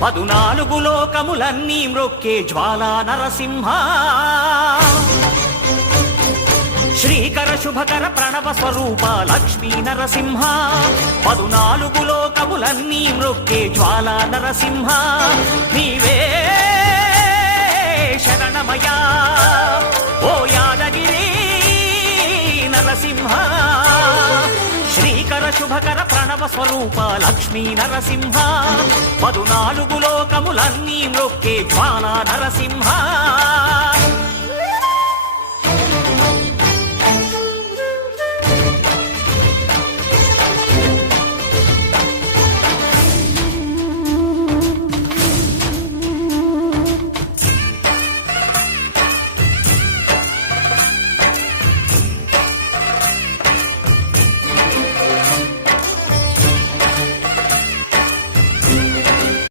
14 లోకములన్నీ మ్రొక్కే జ్వాలా నరసింహ శ్రీకర శుభకర ప్రణవ స్వరూప లక్ష్మీ నరసింహ 14 లోకములన్నీ మ్రొక్కే జ్వాలా నరసింహ నీవే శరణమయా ఓ యాదగిరి నరసింహ శ్రీకర శుభకర ప్రణవ స్వరూప లక్ష్మీ నరసింహ 14 లోకములన్నీ మ్రొక్కే జ్వాలా నరసింహ